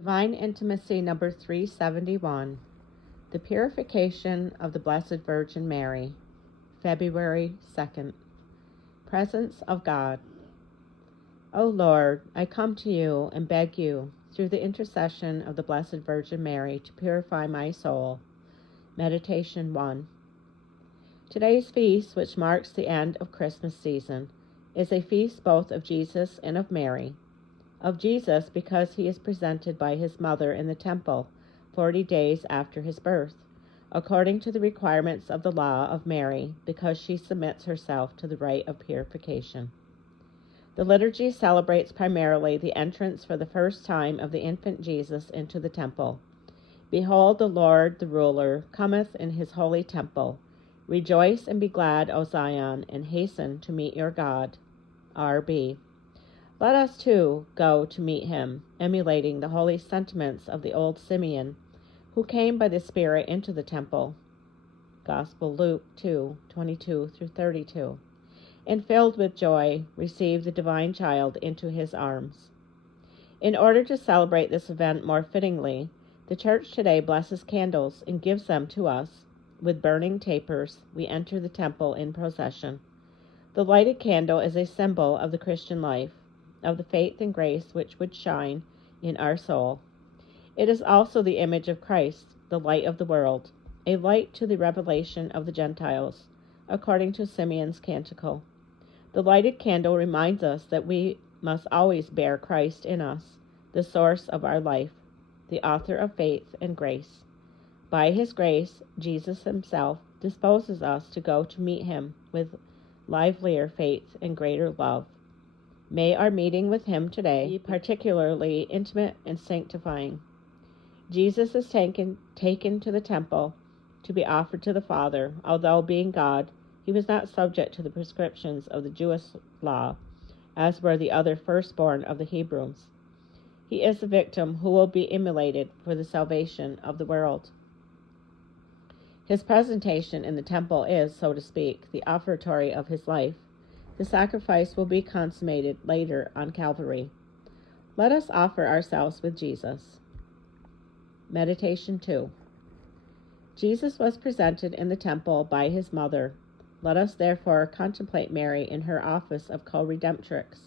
Divine Intimacy number 371, The Purification of the Blessed Virgin Mary, February 2nd. Presence of God. O Lord, I come to you and beg you, through the intercession of the Blessed Virgin Mary, to purify my soul. Meditation 1. Today's feast, which marks the end of Christmas season, is a feast both of Jesus and of Mary. Of Jesus, because he is presented by his mother in the temple 40 days after his birth, according to the requirements of the law; of Mary, because she submits herself to the rite of purification. The liturgy celebrates primarily the entrance for the first time of the infant Jesus into the temple. Behold, the Lord, the ruler, cometh in his holy temple. Rejoice and be glad, O Zion, and hasten to meet your God. R.B. Let us, too, go to meet him, emulating the holy sentiments of the old Simeon, who came by the Spirit into the temple. Gospel Luke 2:22-32. And filled with joy, received the divine child into his arms. In order to celebrate this event more fittingly, the Church today blesses candles and gives them to us. With burning tapers, we enter the temple in procession. The lighted candle is a symbol of the Christian life, of the faith and grace which would shine in our soul. It is also the image of Christ, the light of the world, a light to the revelation of the Gentiles, according to Simeon's Canticle. The lighted candle reminds us that we must always bear Christ in us, the source of our life, the author of faith and grace. By his grace, Jesus himself disposes us to go to meet him with livelier faith and greater love. May our meeting with him today be particularly intimate and sanctifying. Jesus is taken to the temple to be offered to the Father. Although being God, he was not subject to the prescriptions of the Jewish law, as were the other firstborn of the Hebrews. He is the victim who will be immolated for the salvation of the world. His presentation in the temple is, so to speak, the offertory of his life. The sacrifice will be consummated later on Calvary. Let us offer ourselves with Jesus. Meditation 2. Jesus was presented in the temple by his mother. Let us therefore contemplate Mary in her office of co-redemptrix.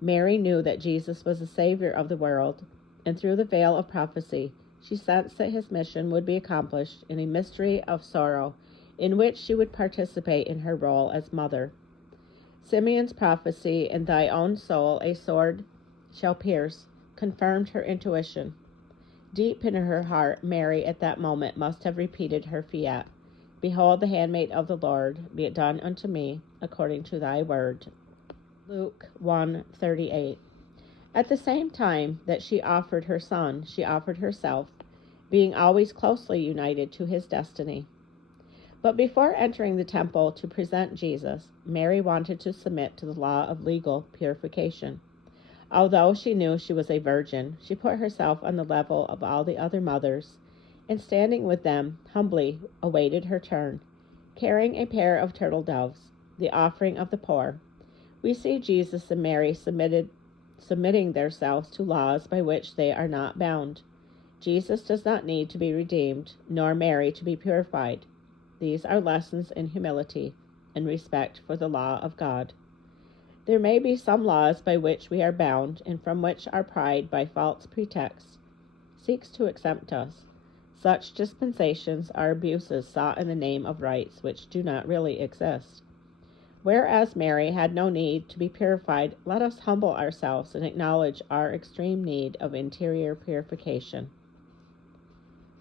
Mary knew that Jesus was the Savior of the world, and through the veil of prophecy, she sensed that his mission would be accomplished in a mystery of sorrow in which she would participate in her role as mother. Simeon's prophecy, "In thy own soul a sword shall pierce," confirmed her intuition. Deep in her heart, Mary at that moment must have repeated her fiat, "Behold the handmaid of the Lord, be it done unto me according to thy word." Luke 1:38. At the same time that she offered her son, she offered herself, being always closely united to his destiny. But before entering the temple to present Jesus, Mary wanted to submit to the law of legal purification. Although she knew she was a virgin, she put herself on the level of all the other mothers, and standing with them, humbly awaited her turn, carrying a pair of turtle doves, the offering of the poor. We see Jesus and Mary submitting themselves to laws by which they are not bound. Jesus does not need to be redeemed, nor Mary to be purified. These are lessons in humility and respect for the law of God. There may be some laws by which we are bound, and from which our pride, by false pretexts, seeks to exempt us. Such dispensations are abuses sought in the name of rights which do not really exist. Whereas Mary had no need to be purified, let us humble ourselves and acknowledge our extreme need of interior purification.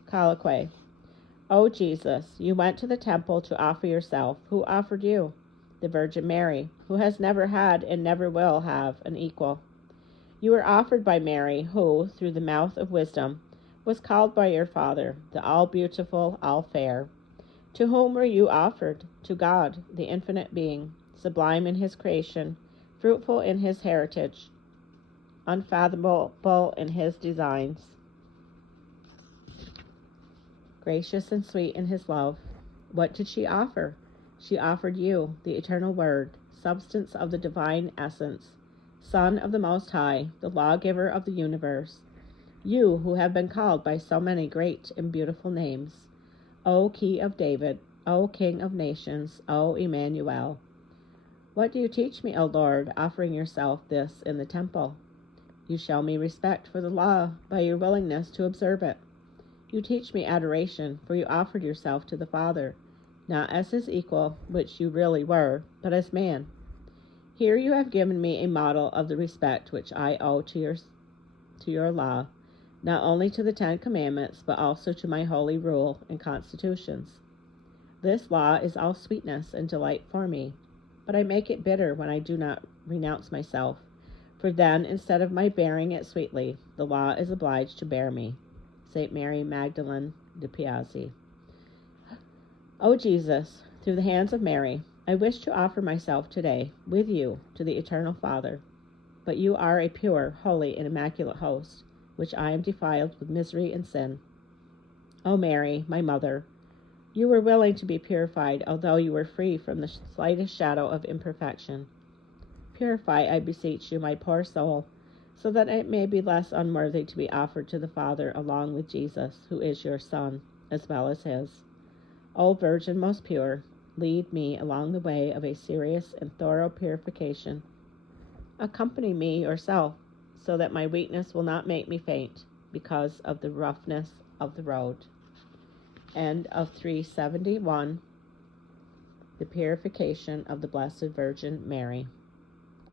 Colloquy. O Jesus, you went to the temple to offer yourself. Who offered you? The Virgin Mary, who has never had and never will have an equal. You were offered by Mary, who, through the mouth of wisdom, was called by your Father, the all-beautiful, all-fair. To whom were you offered? To God, the infinite being, sublime in his creation, fruitful in his heritage, unfathomable in his designs, gracious and sweet in his love. What did she offer? She offered you, the eternal Word, substance of the divine essence, Son of the Most High, the lawgiver of the universe, You who have been called by so many great and beautiful names, O Key of David, O King of Nations, O Emmanuel. What do you teach me, O Lord, offering yourself this in the temple? You show me respect for the law by your willingness to observe it. You teach me adoration, for you offered yourself to the Father, not as his equal, which you really were, but as man. Here you have given me a model of the respect which I owe to your law, not only to the 10 Commandments, but also to my holy rule and constitutions. This law is all sweetness and delight for me, but I make it bitter when I do not renounce myself, for then, instead of my bearing it sweetly, the law is obliged to bear me. St. Mary Magdalen de Piazzi. O Jesus, through the hands of Mary, I wish to offer myself today with you to the Eternal Father, but you are a pure, holy, and immaculate host, which I am defiled with misery and sin. O Mary, my mother, you were willing to be purified, although you were free from the slightest shadow of imperfection. Purify, I beseech you, my poor soul, so that it may be less unworthy to be offered to the Father along with Jesus, who is your Son, as well as his. O Virgin most pure, lead me along the way of a serious and thorough purification. Accompany me yourself, so that my weakness will not make me faint because of the roughness of the road. End of 371. The Purification of the Blessed Virgin Mary.